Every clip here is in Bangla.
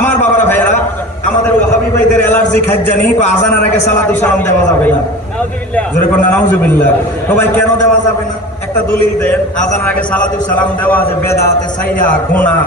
আমার বাবারা ভাইয়েরা, আমাদের ওয়াহাবি ভাইদের অ্যালার্জি খাদ্য জানি, আজানের আগে সালাতু সালাম দেওয়া যাবে না। জোরে কোন নাউজুবিল্লাহ। তো ভাই কেন দেওয়া যাবে না? একটা দলিল দেন। আজানের আগে সালাতু সালাম দেওয়া যে বেদাতে সাইয়া গুনাহ।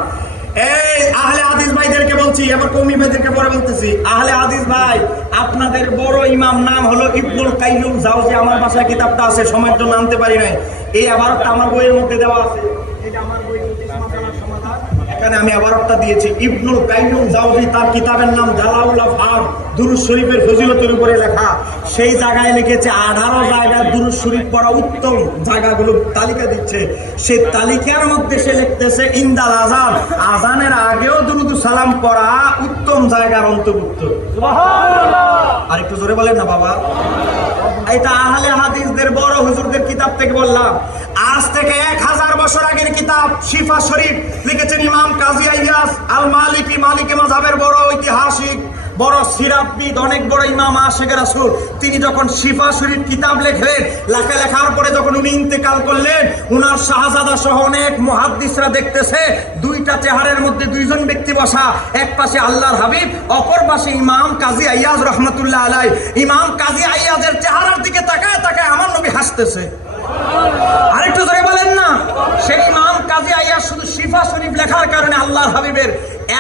এই আহলে হাদিস ভাইদেরকে বলছি, এবার কওমি ভাইদেরকে পরে বলতেছি। আহলে হাদিস ভাই, আপনাদের বড় ইমাম নাম হলো ইবনুল কাইয়ুম জাওজি। আমার বাসায় কিতাবটা আছে, সময়ের জন্য আনতে পারি নাই। এই আবারটা আমার বইয়ের মধ্যে দেওয়া আছে। এটা আমার বই মাসালার সমাধান। এখানে আমি আবারটা দিয়েছি। ইবনুল কাইয়ুম জাওজি, তার কিতাবের নাম জালাউল আফহাম, দুরূদ শরীফের ফজিলতের উপরে লেখা। সেই জায়গায় লিখেছে 18 জায়গায় দুরূদ শরীফ পড়া উত্তম জায়গাগুলো তালিকা দিচ্ছে। সেই তালিকার মধ্যে সে লিখতেছে ইনদাল আযান, আযানের আগেও দুরূদ সালাম পড়া উত্তম জায়গার অন্তর্ভুক্ত। সুবহানাল্লাহ। আর একটু জোরে বলেন না বাবা। এটা আহলে হাদিসদের বড় হুজুরদের কিতাব থেকে বললাম। আজ থেকে 1000 বছর আগের কিতাব শিফা শরীফ লিখেছেন ইমাম কাজী আইয়াজ আল মালিকি, মালিকি মাযহাবের বড় ঐতিহাসিক, বড় সিরাতবিদ, অনেক বড় ইমাম আশিকে রাসূল। তিনি যখন শিফা শরীফ কিতাব লেখলেন, লেখার পরে যখন উনি ইন্তেকাল করলেন, উনার শাহজাদা সহ অনেক মুহাদ্দিসরা দেখতেছে দুইটা চেহারের মধ্যে দুইজন ব্যক্তি বসা, এক পাশে আল্লাহর হাবিব, অপর পাশে ইমাম কাজী আইয়াজ রহমাতুল্লাহ আলাইহি। ইমাম কাজী আইয়াজের চেহারার দিকে তাকায় তাকায় আমার নবী হাসতেছে। আরেকটু ধরে বলেন না। সেই ইমাম কাজী আইয়াজ শুধু শিফা শরীফ লেখার কারণে আল্লাহর হাবিবের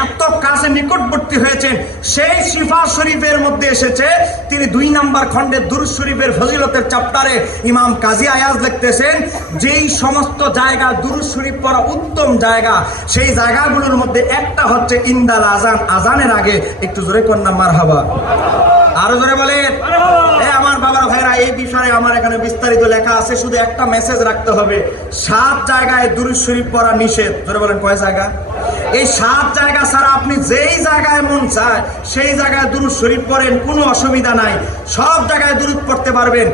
এত কাছে নিকটবর্তী হয়েছেন। সেই শিফা শরীফের মধ্যে এসেছে, তিনি 2 নম্বর খণ্ডে দুরূদ শরীফের ফজিলতের চ্যাপ্টারে ইমাম কাজী আইয়াজ লিখতেছেন, যেই সমস্ত জায়গা দুরূদ শরীফ পড়া উত্তম জায়গা, সেই জায়গাগুলোর মধ্যে একটা হচ্ছে ইনদাল আযান, আযানের আগে। একটু জোরে কন্যা মারহাবা। আরো জোরে বলেন। আমার বাবার ভাইরা, এই বিষয়ে আমার এখানে বিস্তারিত লেখা আছে। শুধু একটা মেসেজ রাখতে হবে, 7 জায়গায় দুরূদ শরীফ পড়া নিষেধ। জোরে বলেন কয় জায়গা? এই 7 জায়গা ছাড়া আপনি যেই জায়গায় মন চায় সেই জায়গায় দুরূদ শরীফ পড়েন, কোনো অসুবিধা নাই। সব জায়গায় দুরূদ পড়তে পারবেন।